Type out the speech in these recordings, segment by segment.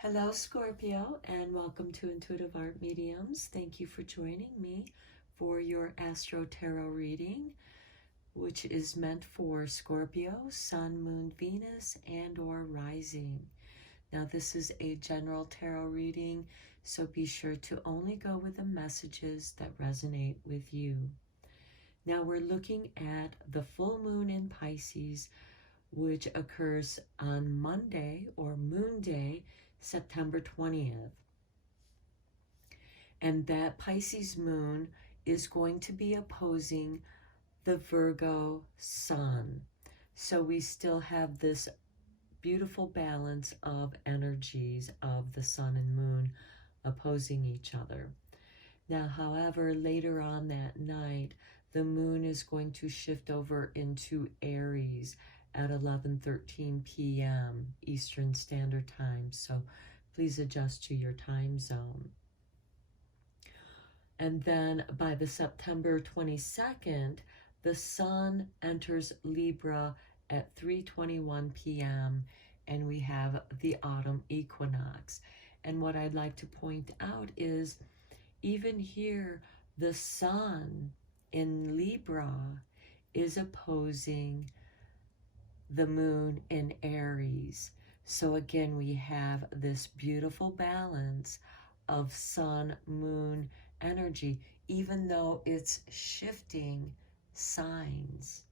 Hello, Scorpio, and welcome to Intuitive Art Mediums. Thank you for joining me for your Astro Tarot reading, which is meant for Scorpio, Sun, Moon, Venus, and or Rising. Now, this is a general tarot reading, so be sure to only go with the messages that resonate with you. Now, we're looking at the full moon in Pisces, which occurs on Monday or Moon Day, September 20th. And that Pisces moon is going to be opposing the Virgo sun. So we still have this beautiful balance of energies of the sun and moon opposing each other. Now, however, later on that night, the moon is going to shift over into Aries at 11:13 p.m. Eastern Standard Time. So please adjust to your time zone. And then by the September 22nd, the sun enters Libra at 3:21 p.m. and we have the autumn equinox. And what I'd like to point out is even here, the sun in Libra is opposing the moon in Aries. So again, we have this beautiful balance of sun, moon energy, even though it's shifting signs.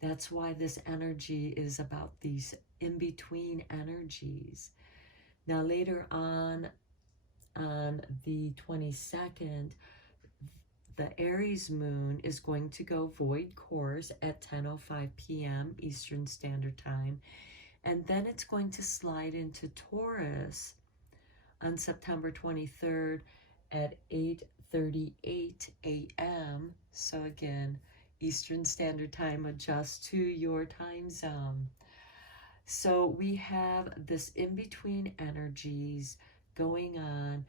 That's why this energy is about these in-between energies. Now later on the 22nd, the Aries moon is going to go void course at 10:05 p.m. Eastern Standard Time. And then it's going to slide into Taurus on September 23rd at 8:38 a.m. So again, Eastern Standard Time, adjust to your time zone. So we have this in-between energies going on,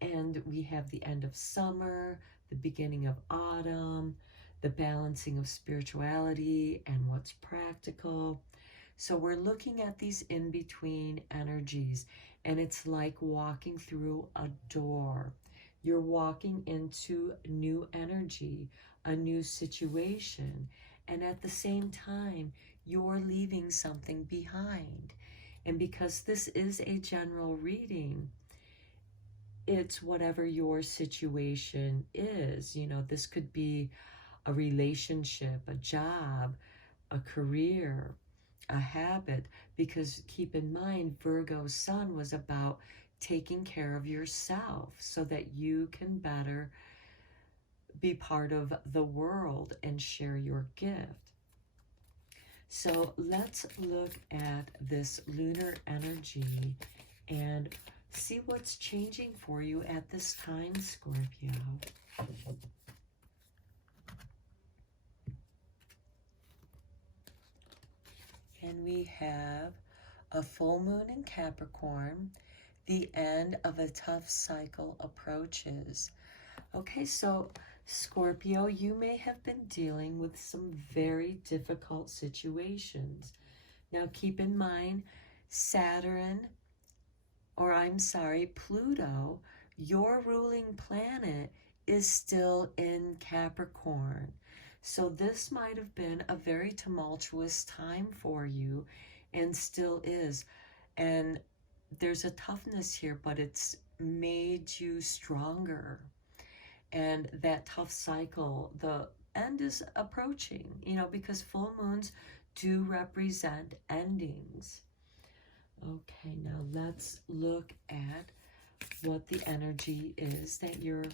and we have the end of summer, the beginning of autumn, the balancing of spirituality and what's practical. So we're looking at these in-between energies, and it's like walking through a door. You're walking into new energy, a new situation, and at the same time, you're leaving something behind. And because this is a general reading, it's whatever your situation is. You know, this could be a relationship, a job, a career, a habit, because keep in mind, Virgo sun was about taking care of yourself so that you can better be part of the world and share your gift. So let's look at this lunar energy and see what's changing for you at this time, Scorpio. And we have a full moon in Capricorn. The end of a tough cycle approaches. Okay, so Scorpio, you may have been dealing with some very difficult situations. Now keep in mind, Pluto, your ruling planet, is still in Capricorn. So this might have been a very tumultuous time for you, and still is. And there's a toughness here, but it's made you stronger. And that tough cycle, the end is approaching, you know, because full moons do represent endings. Okay, now let's look at what the energy is that you're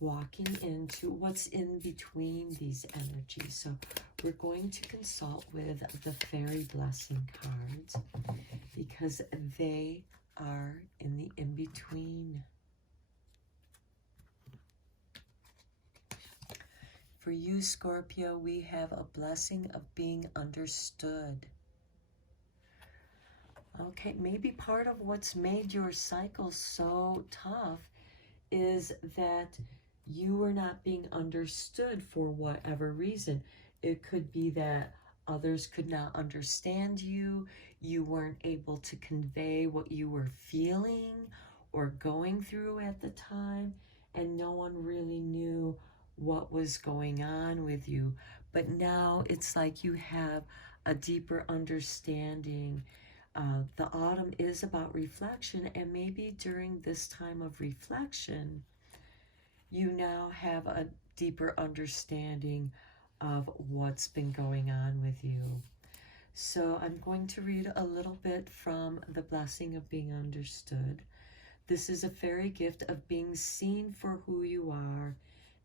walking into, what's in between these energies. So we're going to consult with the fairy blessing cards because they are in the in-between. For you, Scorpio, we have a blessing of being understood. Okay, maybe part of what's made your cycle so tough is that you were not being understood for whatever reason. It could be that others could not understand you. you weren't able to convey what you were feeling or going through at the time, and no one really knew what was going on with you. But now it's like you have a deeper understanding. The autumn is about reflection, and maybe during this time of reflection, you now have a deeper understanding of what's been going on with you. So I'm going to read a little bit from The Blessing of Being Understood. This is a fairy gift of being seen for who you are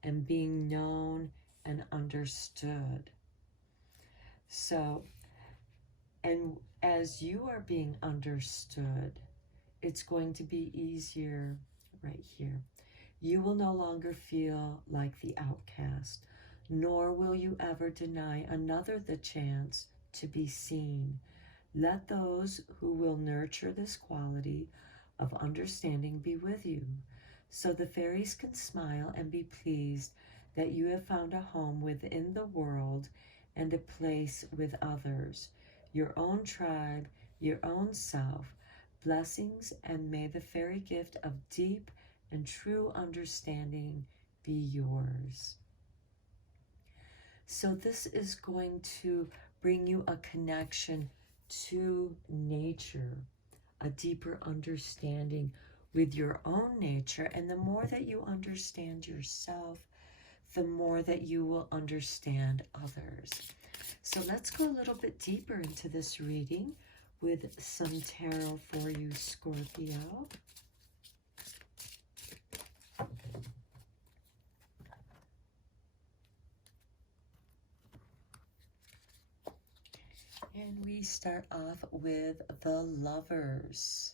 and being known and understood. So, and as you are being understood, it's going to be easier right here. You will no longer feel like the outcast, nor will you ever deny another the chance to be seen. Let those who will nurture this quality of understanding be with you, so the fairies can smile and be pleased that you have found a home within the world and a place with others, your own tribe, your own self. Blessings, and may the fairy gift of deep and true understanding be yours. So this is going to bring you a connection to nature, a deeper understanding with your own nature. And the more that you understand yourself, the more that you will understand others. So let's go a little bit deeper into this reading with some tarot for you, Scorpio. And we start off with the Lovers.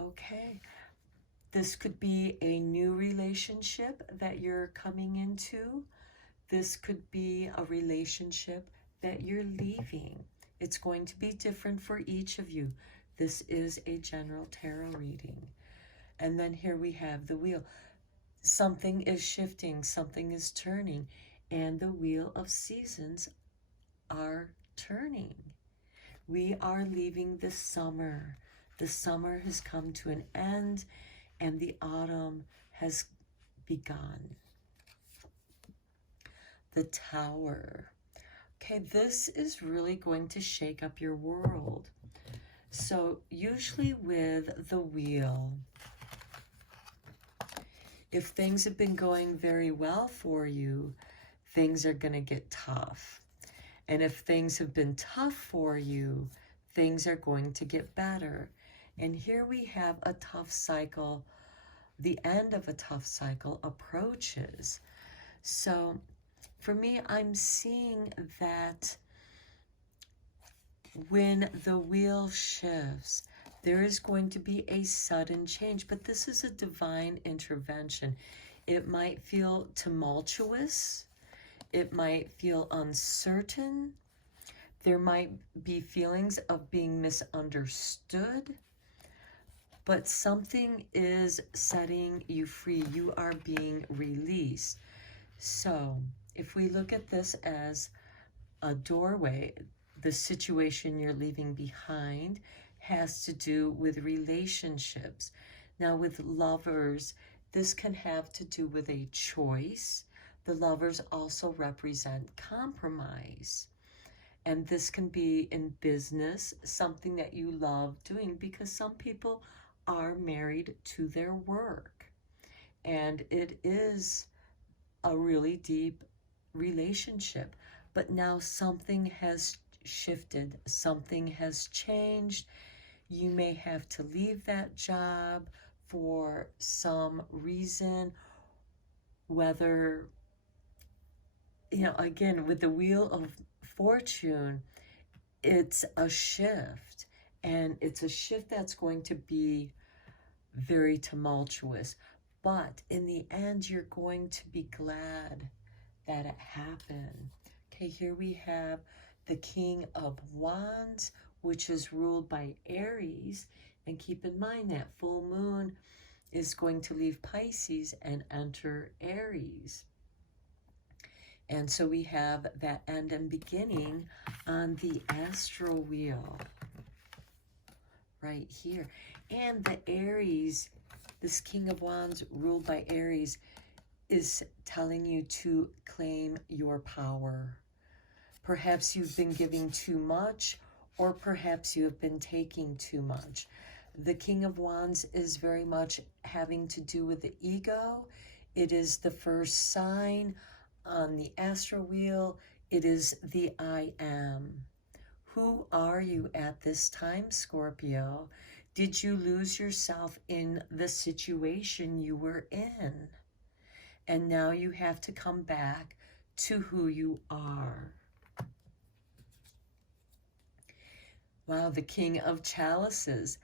Okay, this could be a new relationship that you're coming into. This could be a relationship that you're leaving. It's going to be different for each of you. This is a general tarot reading. And then here we have the wheel. Something is shifting, something is turning, and the wheel of seasons are turning. We are leaving the summer. The summer has come to an end, and the autumn has begun. The Tower. Okay, this is really going to shake up your world. So usually with the wheel, if things have been going very well for you, things are going to get tough. And if things have been tough for you, things are going to get better. And here we have a tough cycle. The end of a tough cycle approaches. So for me, I'm seeing that when the wheel shifts, there is going to be a sudden change, but this is a divine intervention. It might feel tumultuous. It might feel uncertain. There might be feelings of being misunderstood, but something is setting you free. You are being released. So if we look at this as a doorway, the situation you're leaving behind has to do with relationships. Now with Lovers, this can have to do with a choice. The Lovers also represent compromise. And this can be in business, something that you love doing, because some people are married to their work. And it is a really deep relationship. But now something has shifted, something has changed. You may have to leave that job for some reason, whether, again, with the Wheel of Fortune, it's a shift, and it's a shift that's going to be very tumultuous. But in the end, you're going to be glad that it happened. Okay, here we have the King of Wands, which is ruled by Aries. And keep in mind that full moon is going to leave Pisces and enter Aries. And so we have that end and beginning on the astral wheel right here. And the Aries, this King of Wands ruled by Aries, is telling you to claim your power. Perhaps you've been giving too much, or perhaps you have been taking too much. The King of Wands is very much having to do with the ego. It is the first sign on the astral wheel. It is the I am. Who are you at this time, Scorpio? Did you lose yourself in the situation you were in? And now you have to come back to who you are. Wow, the King of Chalices.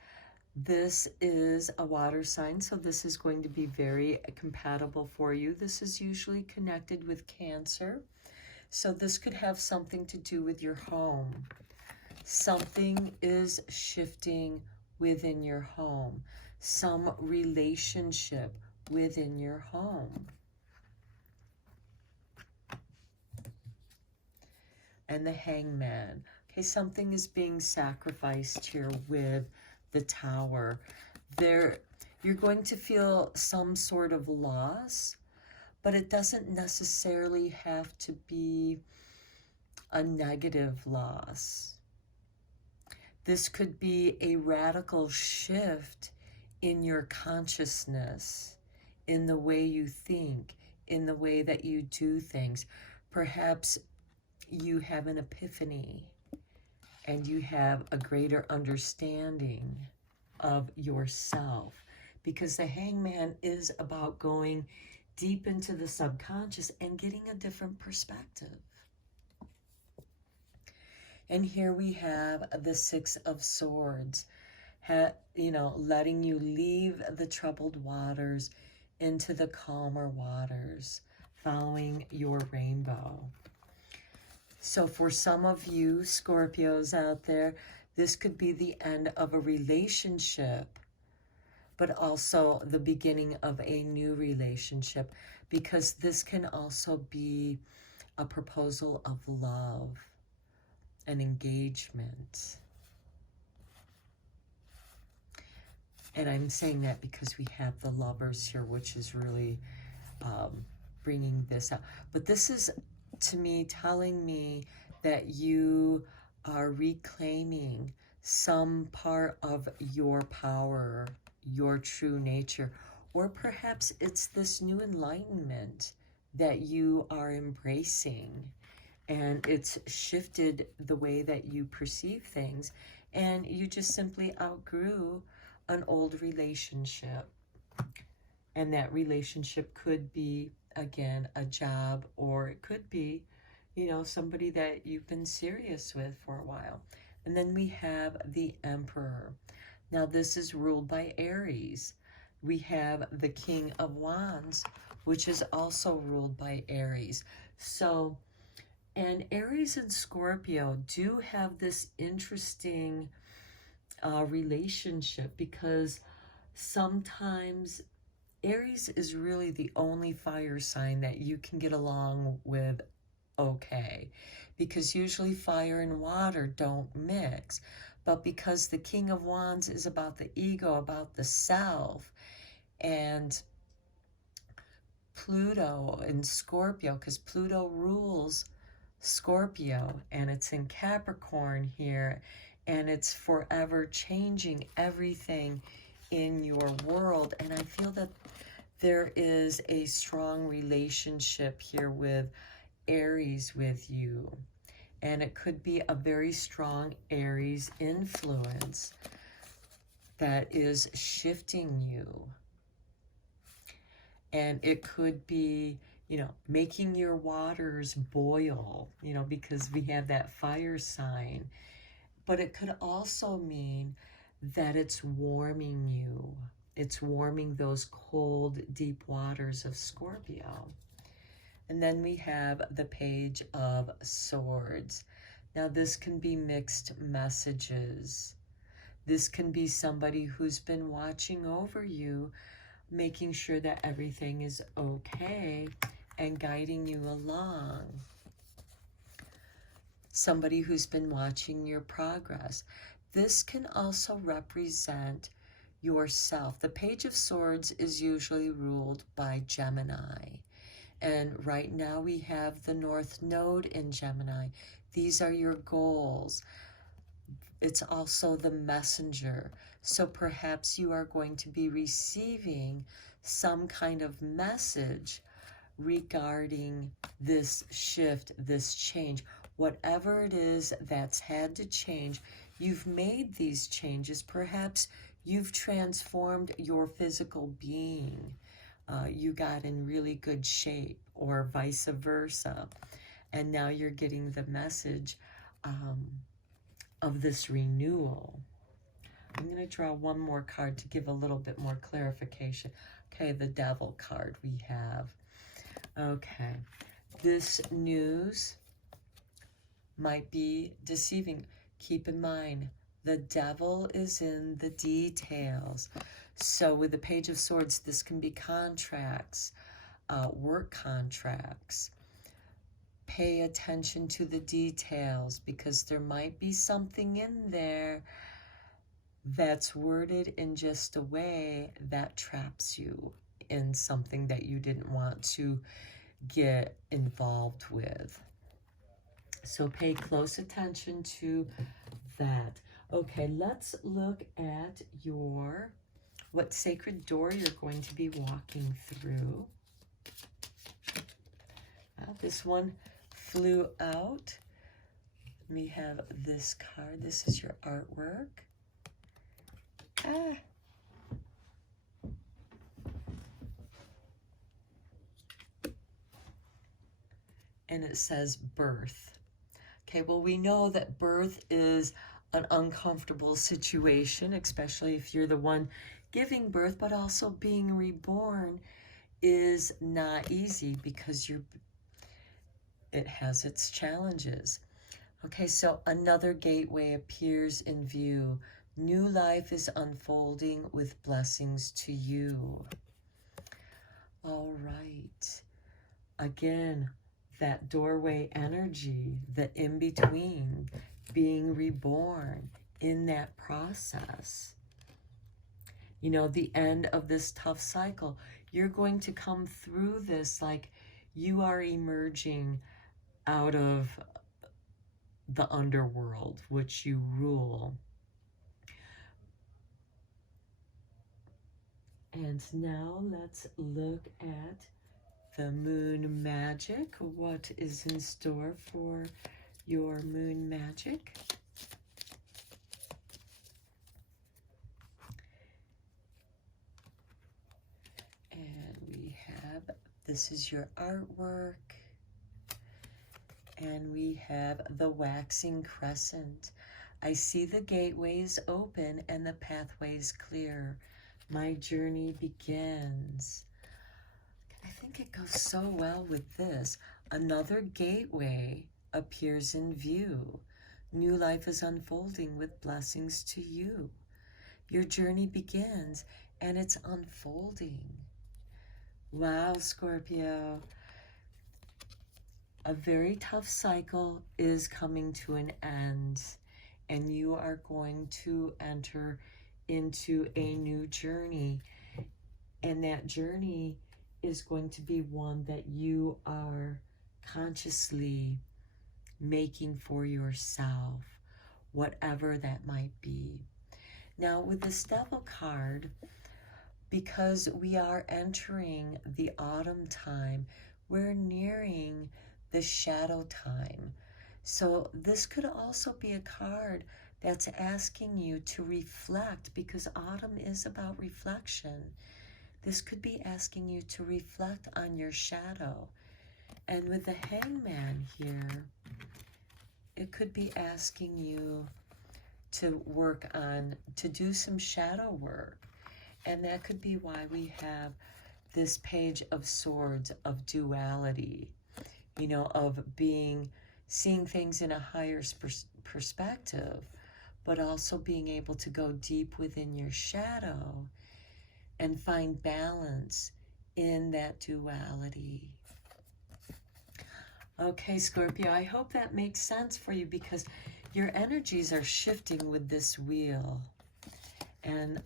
This is a water sign, so this is going to be very compatible for you. This is usually connected with Cancer. So this could have something to do with your home. Something is shifting within your home. Some relationship within your home. And the Hangman. Okay, something is being sacrificed here with the Tower. You're going to feel some sort of loss, but it doesn't necessarily have to be a negative loss. This could be a radical shift in your consciousness, in the way you think, in the way that you do things. Perhaps you have an epiphany and you have a greater understanding of yourself, because the Hangman is about going deep into the subconscious and getting a different perspective. And here we have the Six of Swords, letting you leave the troubled waters into the calmer waters, following your rainbow. So for some of you Scorpios out there, this could be the end of a relationship, but also the beginning of a new relationship, because this can also be a proposal of love, an engagement. And I'm saying that because we have the Lovers here, which is really bringing this out. But this is, to me, telling me that you are reclaiming some part of your power, your true nature, or perhaps it's this new enlightenment that you are embracing, and it's shifted the way that you perceive things, and you just simply outgrew an old relationship. And that relationship could be, again, a job, or it could be, somebody that you've been serious with for a while. And then we have the Emperor. Now this is ruled by Aries. We have the King of Wands, which is also ruled by Aries. So, and Aries and Scorpio do have this interesting relationship, because sometimes Aries is really the only fire sign that you can get along with okay, because usually fire and water don't mix. But because the King of Wands is about the ego, about the self, and Pluto and Scorpio, because Pluto rules Scorpio, and it's in Capricorn here, and it's forever changing everything in your world. And I feel that there is a strong relationship here with Aries with you, and it could be a very strong Aries influence that is shifting you. And it could be, making your waters boil, because we have that fire sign. But it could also mean that it's warming you. It's warming those cold, deep waters of Scorpio. And then we have the Page of Swords. Now this can be mixed messages. This can be somebody who's been watching over you, making sure that everything is okay. and guiding you along. Somebody who's been watching your progress. This can also represent yourself. The Page of Swords is usually ruled by Gemini. And right now we have the North Node in Gemini. These are your goals. It's also the messenger. So perhaps you are going to be receiving some kind of message regarding this shift, this change. Whatever it is that's had to change, you've made these changes. Perhaps you've transformed your physical being. You got in really good shape, or vice versa. And now you're getting the message of this renewal. I'm going to draw one more card to give a little bit more clarification. Okay, the Devil card we have. Okay, this news might be deceiving. Keep in mind, the devil is in the details. So with the Page of Swords, this can be contracts, work contracts. Pay attention to the details, because there might be something in there that's worded in just a way that traps you in something that you didn't want to get involved with. So pay close attention to that. Okay, let's look at what sacred door you're going to be walking through. This one flew out. We have this card. This is your artwork. And it says birth. Okay, well, we know that birth is an uncomfortable situation, especially if you're the one giving birth, but also being reborn is not easy, because it has its challenges. Okay, so another gateway appears in view. New life is unfolding with blessings to you. All right. Again, that doorway energy, the in-between, being reborn in that process. You know, the end of this tough cycle. You're going to come through this like you are emerging out of the underworld, which you rule. And now let's look at the moon magic. What is in store for your moon magic? And we have, this is your artwork. And we have the waxing crescent. I see the gateways open and the pathways clear. My journey begins. I think it goes so well with this. Another gateway appears in view. New life is unfolding with blessings to you. Your journey begins and it's unfolding. Wow, Scorpio. A very tough cycle is coming to an end, and you are going to enter into a new journey. And that journey is going to be one that you are consciously making for yourself, whatever that might be. Now, with this Devil card, because we are entering the autumn time, we're nearing the shadow time. So this could also be a card that's asking you to reflect, because autumn is about reflection. This could be asking you to reflect on your shadow. And with the Hangman here, it could be asking you to to do some shadow work. And that could be why we have this Page of Swords of duality, you know, of seeing things in a higher perspective, but also being able to go deep within your shadow and find balance in that duality. Okay, Scorpio, I hope that makes sense for you because your energies are shifting with this wheel. And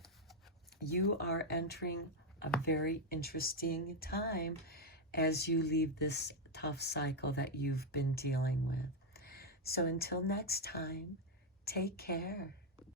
you are entering a very interesting time as you leave this tough cycle that you've been dealing with. So until next time, take care.